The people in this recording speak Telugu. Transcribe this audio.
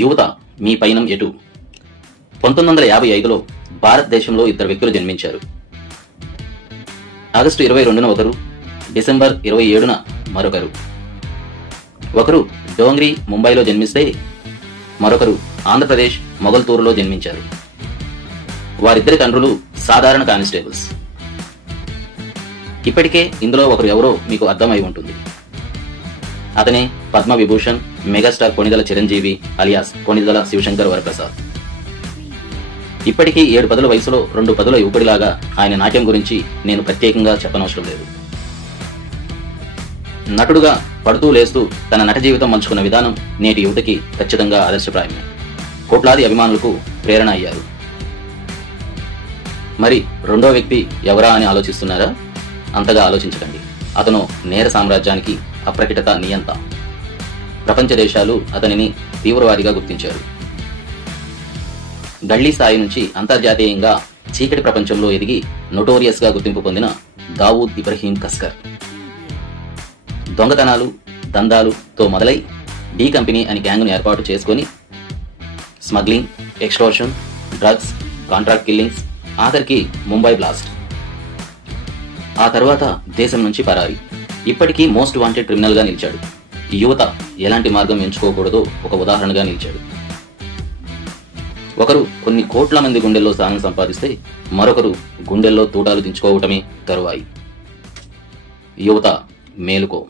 యువత మీ పయనం ఎటు? 1955లో భారతదేశంలో ఇద్దరు వ్యక్తులు జన్మించారు. ఆగస్టు 22న ఒకరు, డిసెంబర్ 27న మరొకరు. ఒకరు డోంగ్రీ ముంబైలో జన్మిస్తే మరొకరు ఆంధ్రప్రదేశ్ మొగల్తూరులో జన్మించారు. వారిద్దరి తండ్రులు సాధారణ కానిస్టేబుల్స్. ఇప్పటికే ఇందులో ఒకరు ఎవరో మీకు అర్థమై ఉంటుంది. అతనే పద్మ విభూషణ్, మెగాస్టార్ కొణిదెల చిరంజీవి అలియాస్ కొణిదెల శివశంకర్ వరప్రసాద్. ఇప్పటికీ 7 పదుల వయసులో 2 పదుల యువకుడిలాగా ఆయన నాట్యం గురించి నేను ప్రత్యేకంగా చెప్పనవసరం లేదు. నటుడుగా పడుతూ లేస్తూ తన నట జీవితం మలుచుకున్న విధానం నేటి యువతకి ఖచ్చితంగా ఆదర్శప్రాయమే. కోట్లాది అభిమానులకు ప్రేరణ అయ్యారు. మరి రెండో వ్యక్తి ఎవరా అని ఆలోచిస్తున్నారా? అంతగా ఆలోచించకండి. అతను నేర సామ్రాజ్యానికి అప్రకటిత నియంత. ప్రపంచ దేశాలు అతనిని తీవ్రవాదిగా గుర్తించారు. గల్లీ స్థాయి నుంచి అంతర్జాతీయంగా చీకటి ప్రపంచంలో ఎదిగి నొటోరియస్ గా గుర్తింపు పొందిన దావూద్ ఇబ్రహీం కస్కర్. దొంగతనాలు, దందాలుతో మొదలై డి కంపెనీ అని గ్యాంగ్ను ఏర్పాటు చేసుకుని smuggling, extortion, drugs, contract killings, ఆఖరికి ముంబై బ్లాస్ట్. ఆ తర్వాత దేశం నుంచి పరారి. ఇప్పటికీ మోస్ట్ వాంటెడ్ క్రిమినల్ గా నిలిచాడు. యువత ఎలాంటి మార్గం ఎంచుకోకూడదో ఒక ఉదాహరణగా నిలిచాడు. ఒకరు కొన్ని కోట్ల మంది గుండెల్లో స్థానం సంపాదిస్తే మరొకరు గుండెల్లో తూటాలు దించుకోవటమే తరువాయి. యువత మేలుకో.